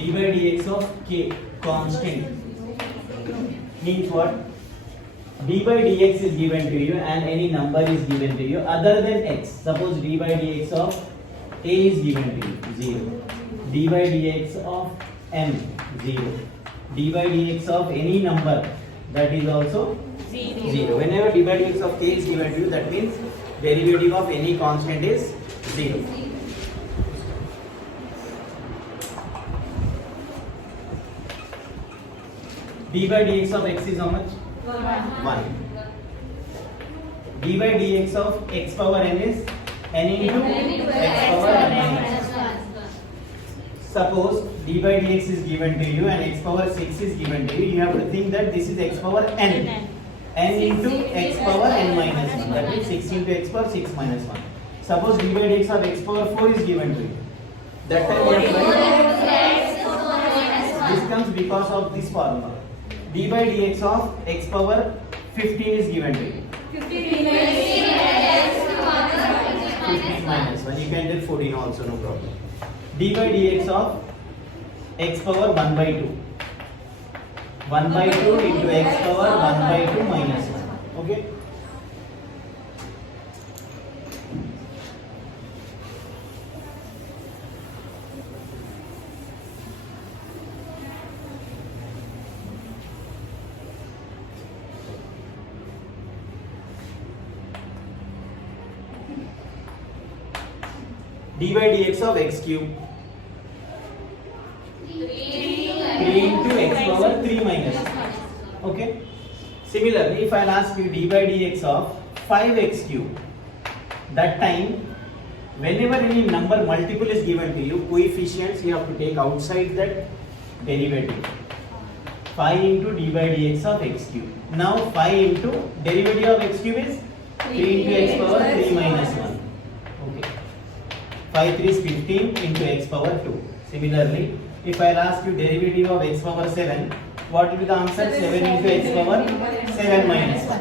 d by dx of k constant means what? d by dx is given to you and any number is given to you other than x. Suppose d by dx of a is given to you 0, d by dx of m 0, d by dx of any number that is also 0. Whenever d by dx of k is given to you, that means derivative of any constant is 0. d by dx of x is how much? 1. d by dx of x power n is n into x power n minus 1. Suppose d by dx is given to you and x power 6 is given to you. You have to think that this is x power n. n into x power n minus 1. That means 6 into x power 6 minus 1. Suppose d by dx of x power 4 is given to you. That time what you write? This comes because of this formula. d by dx of x power 15 is given to you. 15 minus 1. You can get 14 also, no problem. d by dx of x power 1 by 2. 1 by 2 into x power 1 by 2 minus 1. Okay? d by dx of x cube 3 into x power 3 minus 1. Okay. Similarly, if I'll ask you d by dx of 5x cube, that time whenever any number multiple is given to you, coefficients you have to take outside that derivative. 5 into d by dx of x cube. Now 5 into derivative of x cube is 3 into x power 3 minus 1. 5 3 is 15 into x power 2. Similarly, if I'll ask you derivative of x power 7, what will be the answer? 7 into x power 7 minus 1.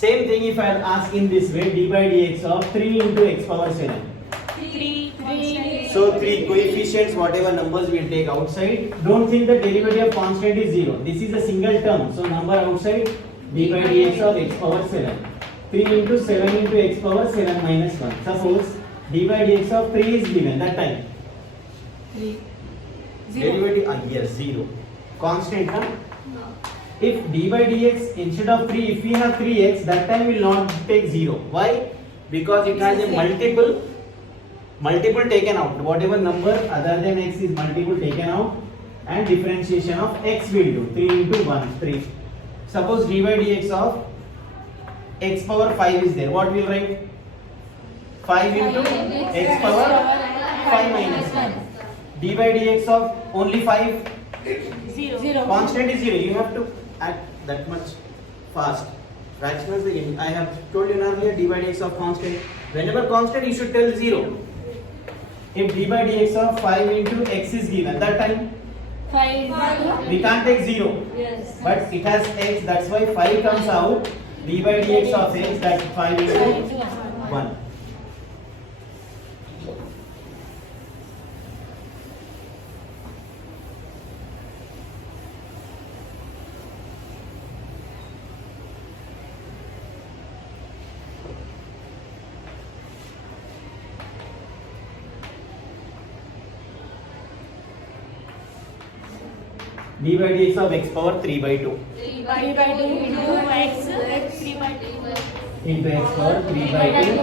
Same thing if I'll ask in this way, d by dx of 3 into x power 7. 3. So 3 coefficients, whatever numbers we'll take outside. Don't think the derivative of constant is 0. This is a single term. So number outside, d by dx of x power 7. 3 into 7 into x power 7 minus 1. Suppose d by dx of 3 is given, that time 3. derivative yes 0 constant, huh? No. If d by dx instead of 3, if we have 3x, that time we will not take 0. Why? Because it has a multiple taken out. Whatever number other than x is multiple taken out and differentiation of x will do. 3 into 1 3. Suppose d by dx of x power 5 is there, what we will write? 5 into x power 5 minus 1. d by dx of only 5 0. constant is 0. You have to act that much fast. Fractionals again. I have told you earlier d by dx of constant. Whenever constant you should tell 0. If d by dx of 5 into x is given, that time 5. we can't take 0. Yes. But it has x, that's why 5 comes out. d by dx of x, that's 5 into 1. d by dx of x power 3 by 2. 3 by 2 into x 3 by 2 Into x power 3 by 2.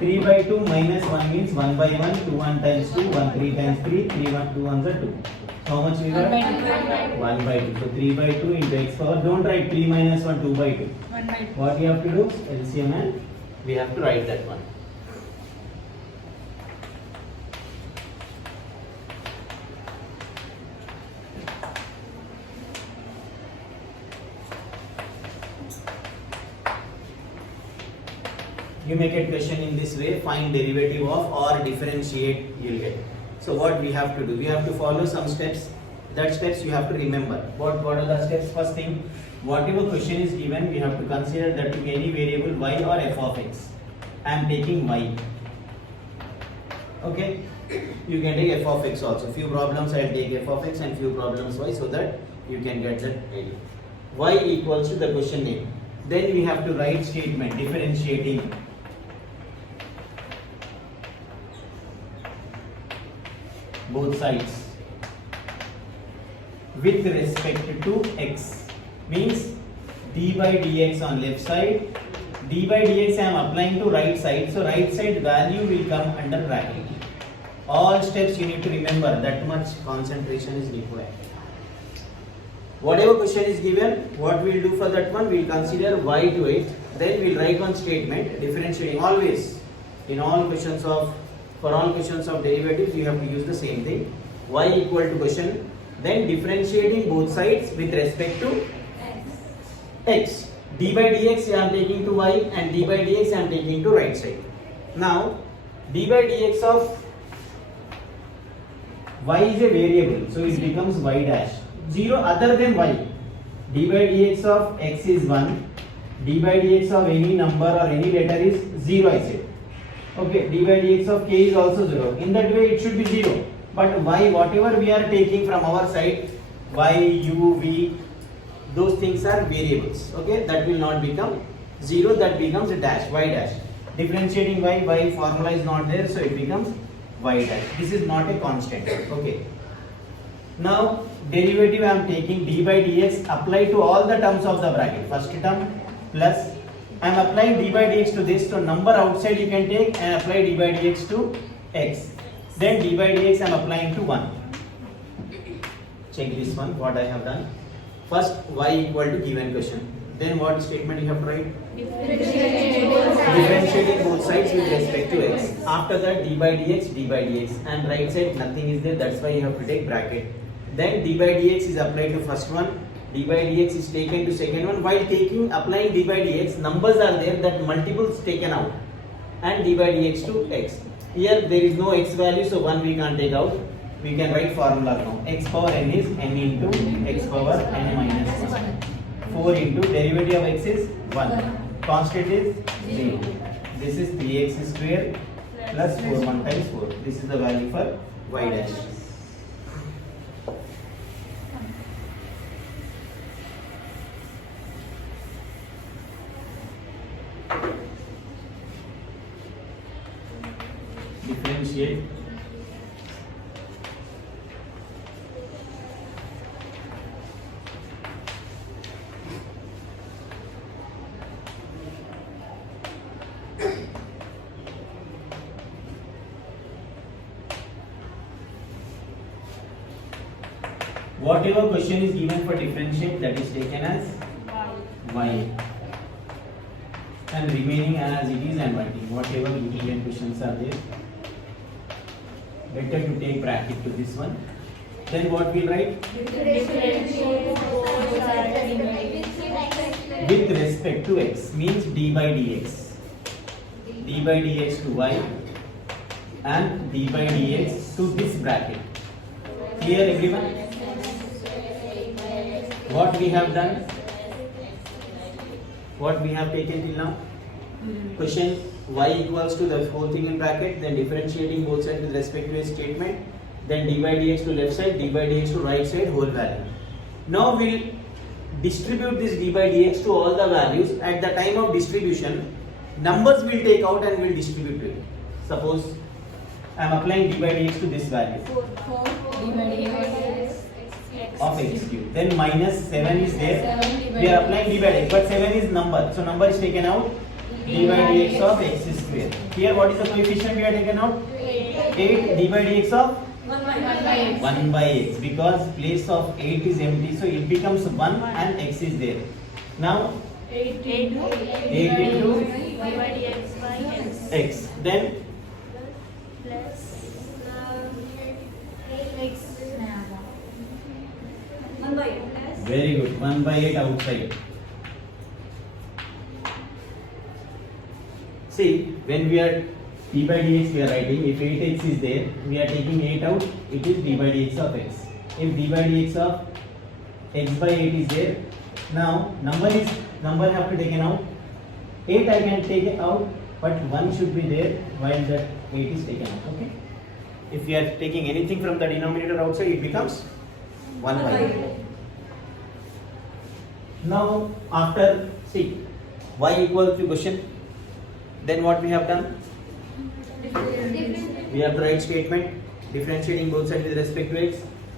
3 by 2 minus 1 means 1 by 1. 2 1 times 2. 1 3 times 3. 3 1 2 1s are 2. So how much we got? 1 by 2. So 3 by 2 into x power. Don't write 3 minus 1 2 by 2. 1 by 2. What we have to do? LCM and we have to write that one. You make a question in this way, find derivative of or differentiate, you'll get. So what we have to do? We have to follow some steps. That steps you have to remember. What are the steps? First thing, whatever question is given, we have to consider that to be any variable y or f of x. I am taking y. Okay, you can take f of x also. Few problems I'll take f of x and few problems y, so that you can get that idea. Y equals to the question name. Then we have to write statement differentiating both sides with respect to x, means d by dx on left side, d by dx I am applying to right side, so right side value will come under bracket. All steps you need to remember, that much concentration is required. Whatever question is given, what we will do for that one, we will consider y to it, then we will write one statement differentiating. Always in all questions of, for all questions of derivatives you have to use the same thing, y equal to question, then differentiating both sides with respect to x. D by dx I am taking to y and d by dx I am taking to right side. Now d by dx of y is a variable, so it becomes y dash. 0 other than y. D by dx of x is 1. D by dx of any number or any letter is 0, I said. Okay, d by dx of k is also 0. In that way it should be 0. But y, whatever we are taking from our side, y, u, v, those things are variables. Okay, that will not become 0, that becomes a dash, y dash. Differentiating y formula is not there, so it becomes y dash. This is not a constant. Okay. Now derivative I am taking d by dx apply to all the terms of the bracket. First term plus I am applying d by dx to this, so number outside you can take and apply d by dx to x. Then d by dx I am applying to 1. Check this one, what I have done. First y equal to given question. Then what statement you have to write? Differentiating both sides with respect to x. After that d by dx, and right side nothing is there, that's why you have to take bracket. Then d by dx is applied to first one, d by dx is taken to second one. While applying d by dx, numbers are there, that multiples taken out, and d by dx to x. Here there is no x value, so 1 we can't take out. We can write formula now. X power n is n into x power n minus 1. 4 into derivative of x is 1. Constant is 0. This is 3x square plus 4 1 times 4. This is the value for y dash. Differentiate whatever question is given for differentiate, that is taken as y, and remaining as it is and writing whatever given questions are there. Better to take bracket to this one. Then what we write? With respect to x means d by dx. D by dx to y and d by dx to this bracket. Clear everyone? What we have done? What we have taken till now? Question y equals to the whole thing in bracket, then differentiating both sides with respect to a statement, then d by dx to left side, d by dx to right side, whole value. Now we'll distribute this d by dx to all the values. At the time of distribution, numbers will take out and will distribute to it. Suppose I am applying d by dx to this value of x cube. Then minus 7 is there. We are applying d by dx, but 7 is number, so number is taken out. D by dx of x square. Here what is the coefficient we are taken out? 8. D by dx of 1 by x, because place of 8 is empty, so it becomes 1 and x is there. Now 8 into y by dx by x. Then plus x. very good, 1 by 8 outside. See, when we are d by dx we are writing, if 8x is there, we are taking 8 out, it is d by dx of x. If d by dx of x by 8 is there, now number have to taken out. 8 I can take it out, but 1 should be there while that 8 is taken out. Okay. If we are taking anything from the denominator outside, it becomes 1 by 8. Now after see y equals to question, then what we have done? We have to write statement differentiating both sides with respect to x,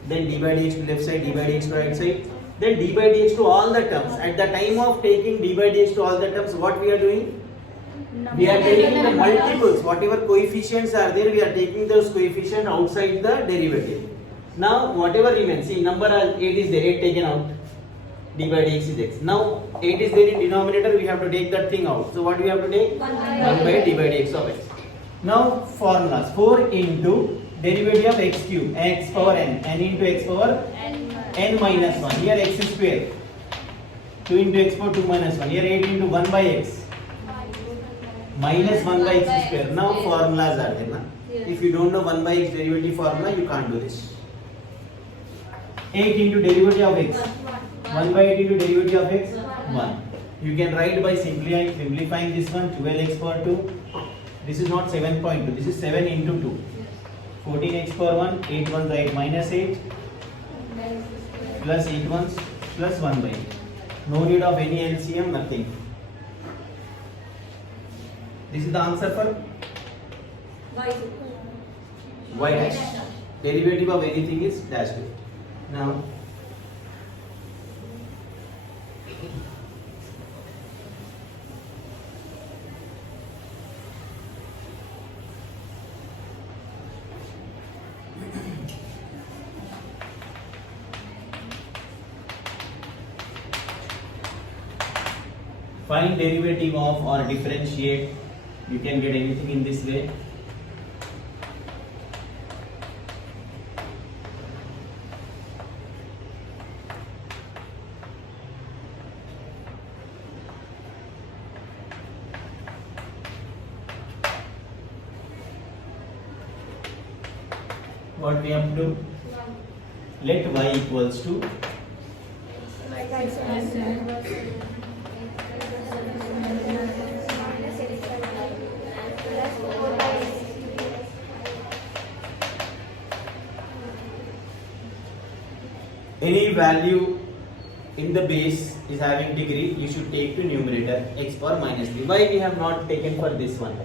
then d by dx to left side, d by dx to right side, then d by dx to all the terms. At the time of taking d by dx to all the terms, what we are doing? We are taking the multiples, whatever coefficients are there, we are taking those coefficients outside the derivative. Now whatever remains, see number 8 is there, 8 taken out, d by dx is x. Now 8 is there in denominator, we have to take that thing out. So what we have to take? 1 by d by dx of x. Now formulas, 4 into derivative of x cube, x power n into x power n minus 1, here x square, 2 into x power 2 minus 1, here 8 into 1 by x minus 1 by x square. Now formulas are there. If you don't know 1 by x derivative formula, you can't do this. 8 into derivative of x, 1 by 8 into derivative of x, 1. You can write by simplifying this one, 12x power 2. This is not 7.2, this is 7 into 2. 14x power 1, 8 ones are 8 minus 8, plus 8 ones plus 1 by 8. No need of any LCM, nothing. This is the answer for y dash. Derivative of anything is dash with. Now find derivative of or differentiate. You can get anything in this way. What we have to do? Let y equals to any value in the base is having degree, you should take to numerator x power minus 3. Why we have not taken for this one?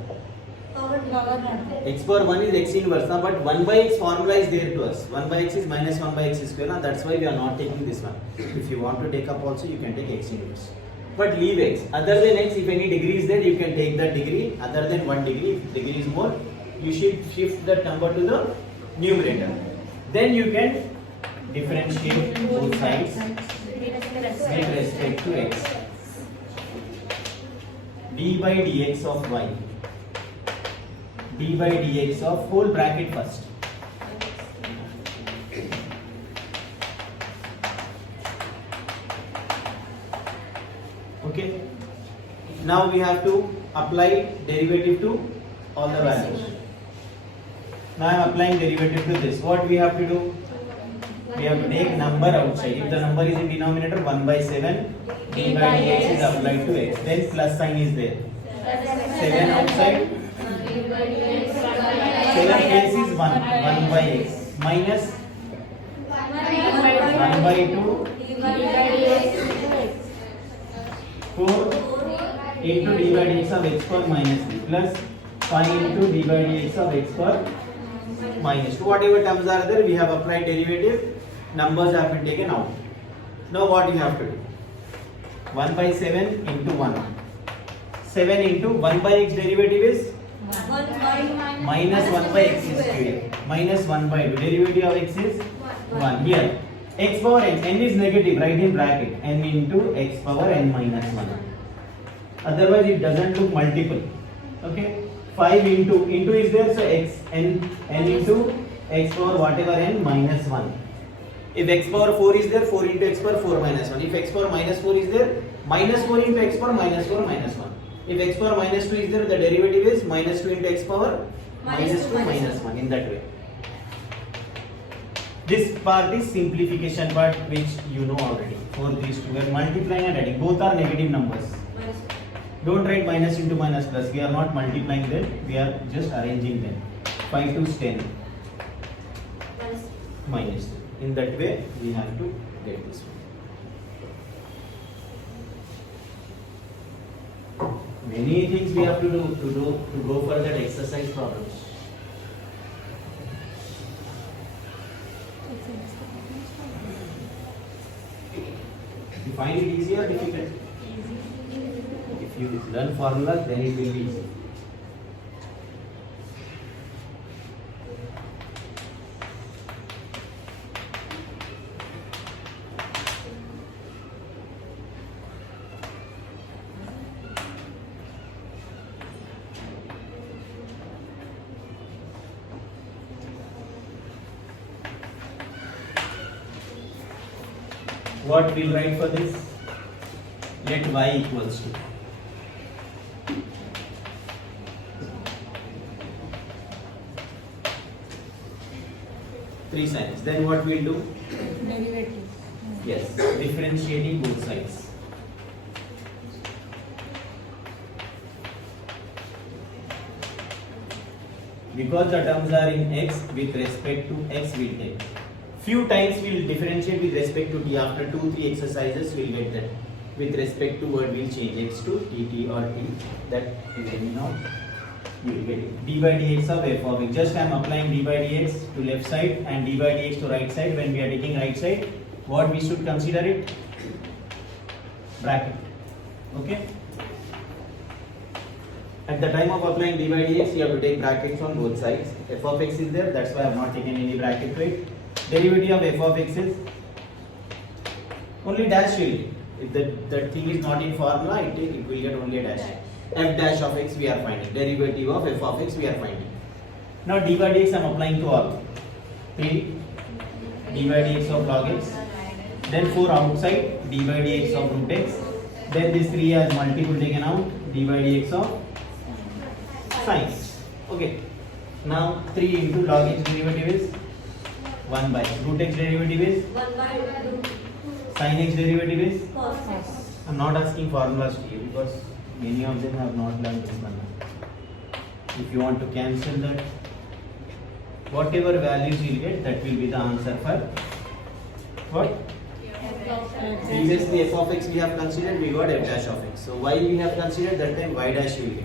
X power 1 is x inverse, but 1 by x formula is there to us. 1 by x is minus 1 by x square, that's why we are not taking this one. If you want to take up also, you can take x inverse. But leave x. Other than x, if any degree is there, you can take that degree. Other than 1 degree, if degree is more, you should shift that number to the numerator. Then you can differentiate both sides with respect to x. d by dx of y, d by dx of whole bracket first. Okay. Now we have to apply derivative to all the values. Now I am applying derivative to this. What we have to do? We have to take number outside. If the number is in denominator, 1 by 7, d by dx is applied to x. Then plus sign is there. 7 outside. 7 x is 1 by x minus 1 by 2 4 into d by dx of x power minus 3 plus 5 into d by dx of x power minus 2. Whatever terms are there, we have applied derivative. Numbers have been taken out. Now what you have to do? 1 by 7 into 1. 7 into 1 by x derivative is minus 1 by x square. Minus 1 by 2. Derivative of x is 1. Here x power n is negative, write in bracket, n into x power n minus 1. Otherwise it doesn't look multiple. Okay. 5 into is there, so x n into x power whatever n minus 1. If x power 4 is there, 4 into x power 4 minus 1. If x power minus 4 is there, minus 4 into x power minus 4 minus 1. If x power minus 2 is there, the derivative is minus 2 into x power minus 2 minus 1, in that way. This part is simplification part, which you know already. For these two, we are multiplying and adding. Both are negative numbers. Don't write minus into minus plus. We are not multiplying them. We are just arranging them. 5 to 10. minus 3. In that way, we have to get this one. Many things we have to do to go for that exercise problems. You find it easy or difficult? If you learn formulas, then it will be easy. What we'll write for this? Let y equals to three signs. Then what we'll do? Derivative. Yes, differentiating both sides. Because the terms are in x, with respect to x we'll take. Few times we'll differentiate with respect to t. After 2-3 exercises we'll get that. With respect to word we'll change x to tt or t. That is anyhow you will get it. D by dx of f of x. Just I am applying d by dx to left side and d by dx to right side. When we are taking right side, what we should consider it? Bracket. Okay. At the time of applying d by dx, you have to take brackets on both sides. F of x is there, that's why I have not taken any bracket to it. Derivative of f of x is only dash will. If the thing is not in formula, it will get only a dash. F dash of x we are finding. Derivative of f of x we are finding. Now d by dx I am applying to all. 3 d by dx of log x. Then 4 outside d by dx of root x. Then this 3 as multiple taken out, d by dx of sin. Okay. Now 3 into log x derivative is 1 by root x derivative is 1 by root sin x derivative is. cos x. I am not asking formulas to you because many of them have not learned this one. If you want to cancel that, whatever values you will get, that will be the answer for what? Previously f of x we have considered, we got f dash of x. So y we have considered, that time y dash you will get.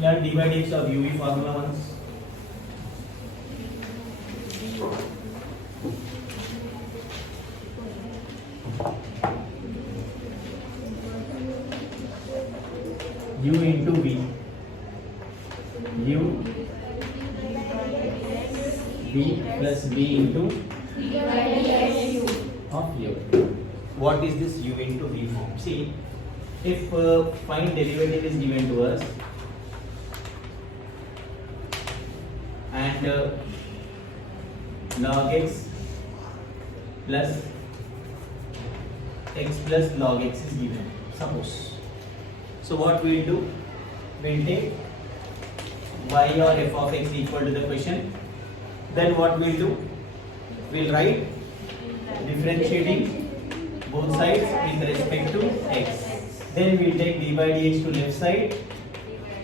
Learn d by dx of uv formula once. U into v. U v plus v into of u. What is this u into v form? See, if find derivative is given to us and log x plus log x is given, suppose. So what we will do? We will take y or f of x equal to the question. Then what we will do? We will write differentiating both sides with respect to x. Then we will take d by dx to left side.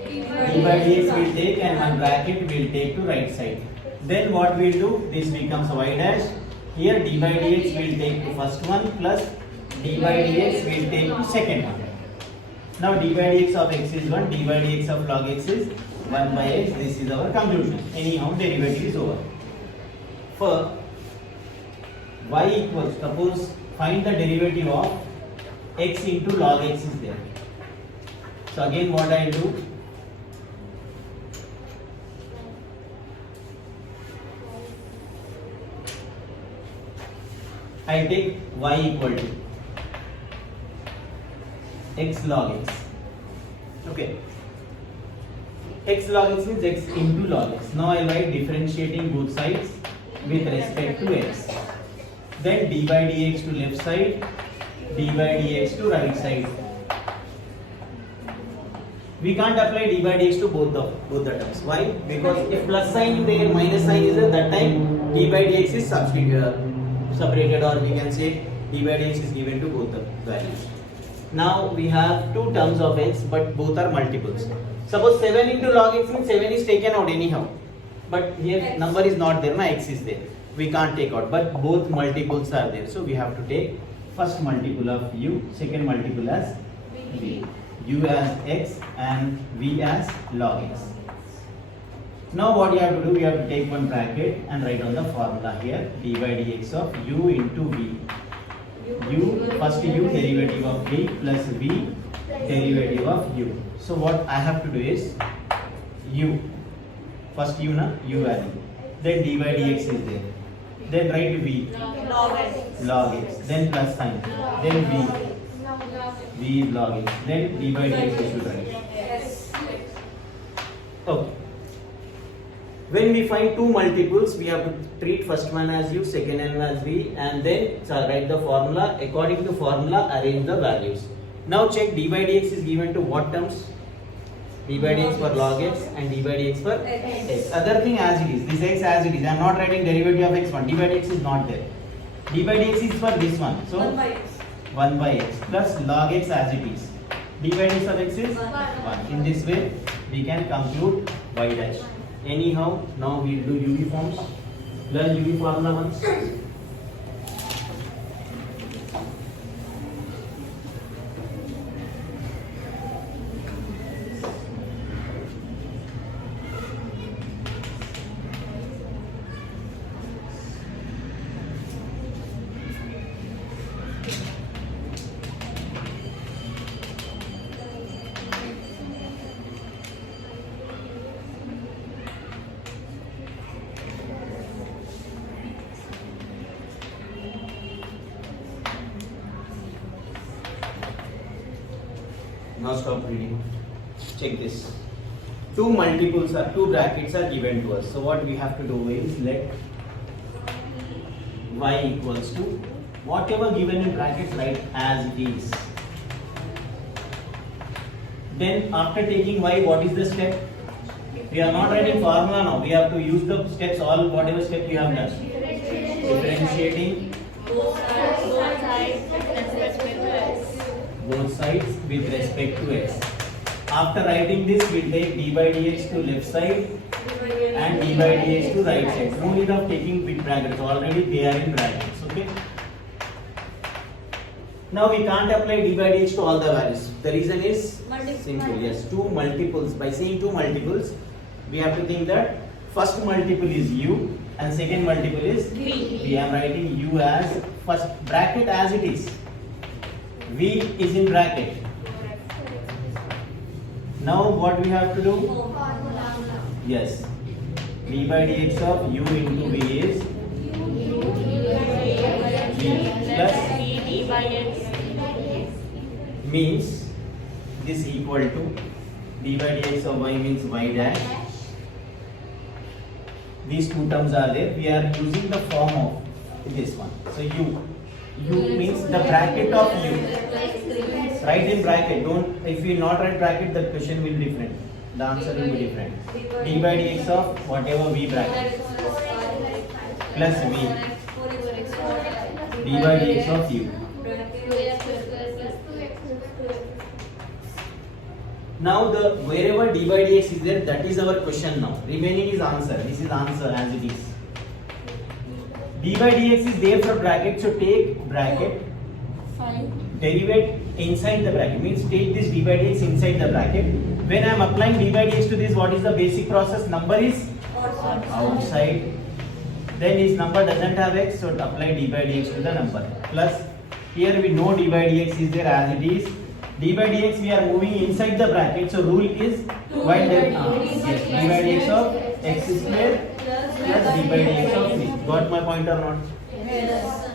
D by dx we will take and one bracket we will take to right side. Then what we will do? This becomes y dash. Here d by dx we will take to first one plus d by dx we will take to second one. Now d by dx of x is 1, d by dx of log x is 1 by x. This is our conclusion. Anyhow, derivative is over. For y equals, suppose find the derivative of x into log x is there. So again what I will do? I take y equal to x log x. Okay. X log x means x into log x. Now I write differentiating both sides with respect to x. Then d by dx to left side, d by dx to right side. We can't apply d by dx to both the terms. Why? Because if plus sign is there, minus sign is there, that time d by dx is separated, or we can say d by dx is given to both the values. Now we have two terms of x, but both are multiples. Suppose 7 into log x means 7 is taken out anyhow. But here x. Number is not there, na x is there. We can't take out, but both multiples are there. So we have to take first multiple of u, second multiple as v. U as x and v as log x. Now what you have to do, you have to take one bracket and write on the formula here, d by dx of u into v. U, first u derivative of v plus v derivative of u. So what I have to do is u, first u na, u value, then d by dx is there, then write v log x, then plus sign, then v log x, then d by dx you should write. Okay. When we find two multiples, we have to treat first one as u, second one as v, and then write the formula. According to formula, arrange the values. Now check d by dx is given to what terms? D by dx for log x and d by dx for x. Other thing as it is, this x as it is. I am not writing derivative of x1. D by dx is not there. D by dx is for this one. So 1 by x plus log x as it is. D by dx of x is 1. In this way, we can conclude y dash. Anyhow, now we will do UV forms. Learn UV formula once. Now stop reading. Check this. Two brackets are given to us. So what we have to do is let y equals to whatever given in brackets, write as it is. Then after taking y, what is the step? We are not writing formula now. We have to use the steps, all whatever step you have done. Differentiating both sides with respect to x. After writing this, we will take d by dx to left side and d by dx to right side. No need of taking big brackets, already they are in brackets. Okay. Now we can't apply d by dx to all the values. The reason is simple. Yes, two multiples. By saying two multiples, we have to think that first multiple is u and second multiple is v. We are writing u as first bracket as it is. V is in bracket. Now what we have to do? Yes. V by dx of u into v is v plus d by x. Means this equal to d by dx of y means y dash. These two terms are there. We are using the form of this one. So u means the bracket of u. Write in bracket. Don't, if we not write bracket, the question will be different. The answer will be different. D by dx of whatever v bracket plus v. D by dx of u. Now the wherever d by dx is there, that is our question now. Remaining is answer. This is answer as it is. D by dx is there for bracket, so take bracket. Derivate inside the bracket, means take this d by dx inside the bracket. When I am applying d by dx to this, what is the basic process? Number is outside. Then this number doesn't have x, so apply d by dx to the number. Plus here we know d by dx is there as it is. D by dx we are moving inside the bracket, so rule is while there yes, d by dx of x square plus d by dx of v. Got my point or not? Yes.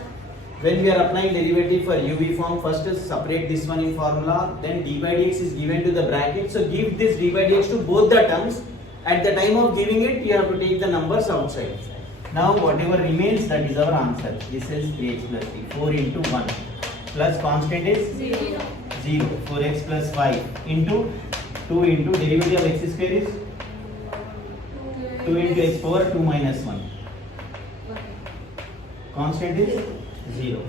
When we are applying derivative for UV form, first is separate this one in formula, then d by dx is given to the bracket. So give this d by dx to both the terms. At the time of giving it, you have to take the numbers outside. Now whatever remains, that is our answer. This is 3x plus 3. 4 into 1 plus constant is 0. 4x plus 5 into 2 into derivative of x square is 2 into x power 2 minus 1. Constant is 0.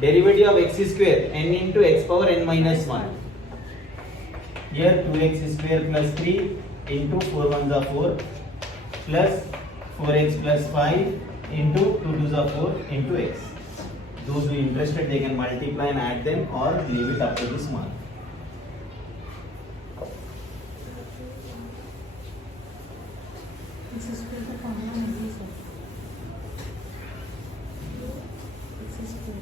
Derivative of x square n into x power n minus 1. Here 2x square plus 3 into 4 ones are 4 plus 4x plus 5 into 2 twos are 4 into x. Those who are interested, they can multiply and add them or leave it up to this mark. This is for the formula only, sir. This is for.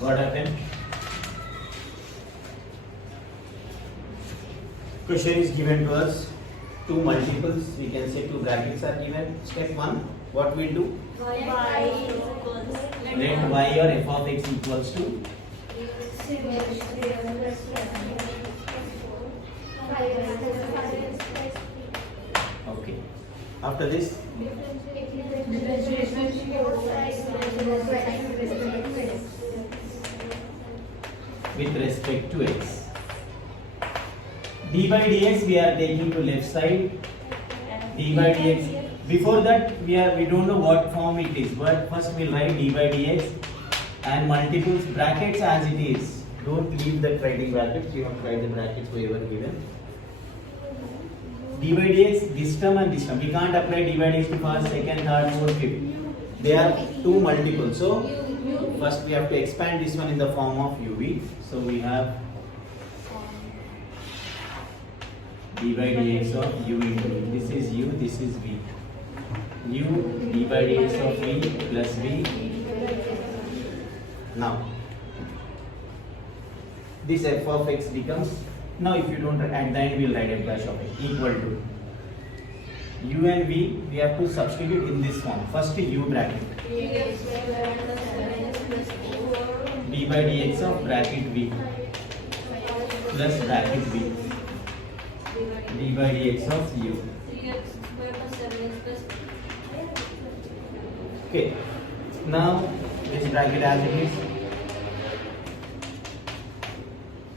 What happened? Question is given to us. Two multiples, we can say two brackets are given. Step 1, what we'll do? Let y or f of x equals to okay. After this, with respect to x, d by dx we are taking to left side. D by dx. Before that, we don't know what form it is, but first we'll write d by dx and multiples brackets as it is. Don't leave the writing brackets. You have to write the brackets wherever given. D by dx, this term and this term. We can't apply d by dx to first, second, third, fourth, fifth. They are two multiples. So first we have to expand this one in the form of uv. So we have d by dx of u into v. This is u, this is v. U d by dx of v plus v. Now this f of x becomes, now if you don't, at the end we will write f dash of x equal to u and v, we have to substitute in this form. First u bracket d by dx of bracket v plus bracket v d by dx of u. Okay, now this bracket as it is.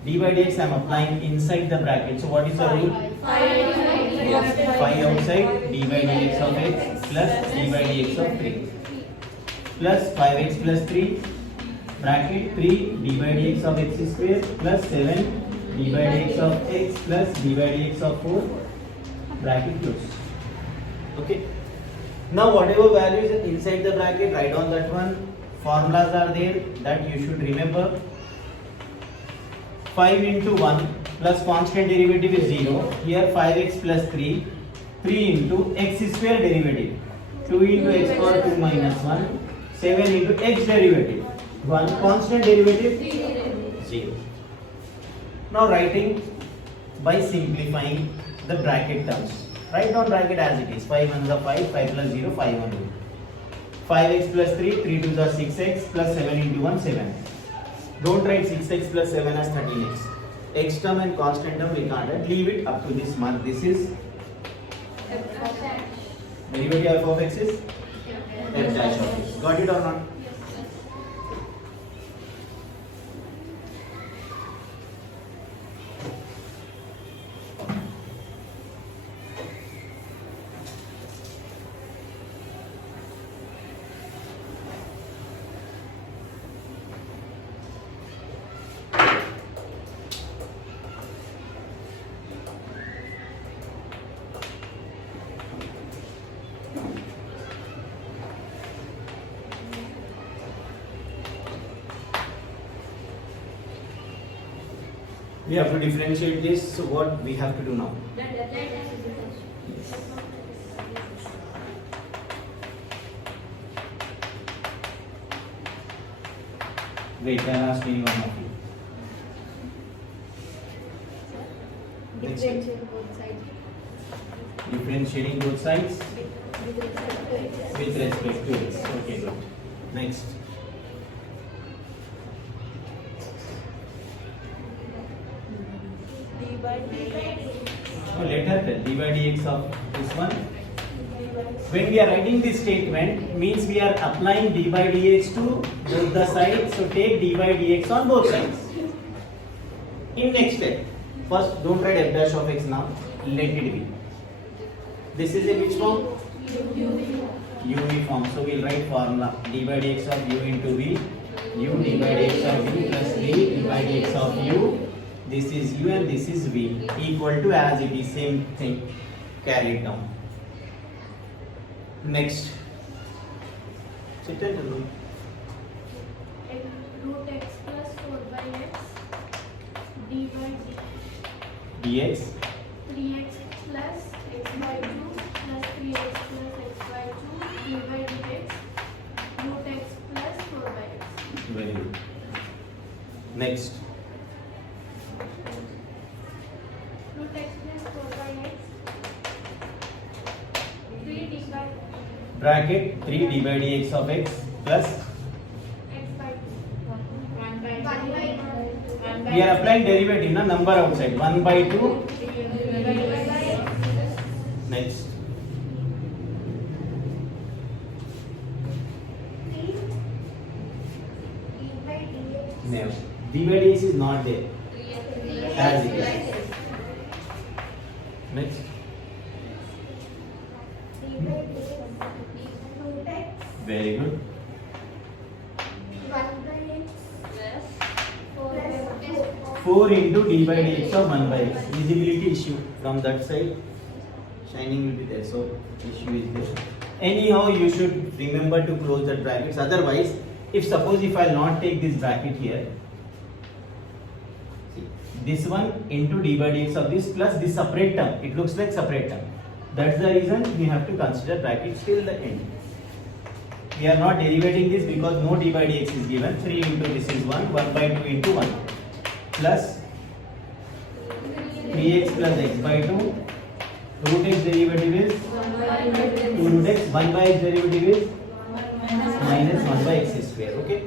D by dx I am applying inside the bracket. So what is the rule? Yes, phi outside d by dx of x plus d by dx of 3 plus 5x plus 3 bracket 3 d by dx of x square plus 7 d by dx of x plus d by dx of 4 bracket close. Okay. Now whatever value is inside the bracket, write on that one. Formulas are there that you should remember. 5 into 1 plus constant derivative is 0. Here 5x plus 3. 3 into x square derivative. 2 into x power 2 minus 1. 7 into x derivative. 1 constant derivative 0. Now writing by simplifying the bracket terms. Write down bracket as it is. 5 1s are 5, 5 plus 0, 5 1 0. 5x plus 3, 3 2s are 6x plus 7 into 1, 7. Don't write 6x plus 7 as 13x. X term and constant term we can't write. Leave it up to this mark. This is derivative of x is f dash of x. Got it or not? We have to differentiate this. So what we have to do now? Wait, I asked any one of you. Differentiate both sides Differentiating both sides with respect to x. with respect to x. Okay, good. Next. D by dx. So let her tell d by dx of this one. When we are writing this statement, means we are applying d by dx to both the sides. So take d by dx on both sides. In next step, first don't write f dash of x now. Let it be. This is in which form? UV form. So we'll write formula d by dx of u into v. U d by dx of u plus v d by dx of u. This is u and this is v, equal to, as it is same thing, carry it down. Next. Sit and tell me. Root x plus 4 by x d by Dx 3x plus x by 2 plus 3x plus x by 2 d by dx root x plus 4 by x. very good. Next. Root x plus 4 by x 3 d by Bracket 3 d by dx of x plus. x by 2 We are applying derivative na number outside 1 by 2. Next. No. D by dx is not there. As it is. Next. Very good. 4 into d by dx of 1 by x. Visibility issue from that side. Shining will be there, so issue is there. Anyhow, you should remember to close the brackets. Otherwise, if suppose if I'll not take this bracket here, see, this one into d by dx of this plus this separate term. It looks like separate term. That's the reason we have to consider brackets till the end. We are not derivating this because no d by dx is given. 3 into this is 1, 1 by 2 into 1 plus 3x plus x by 2. Root x derivative is 2 root x. 1 by x derivative is minus 1 by x square. Okay.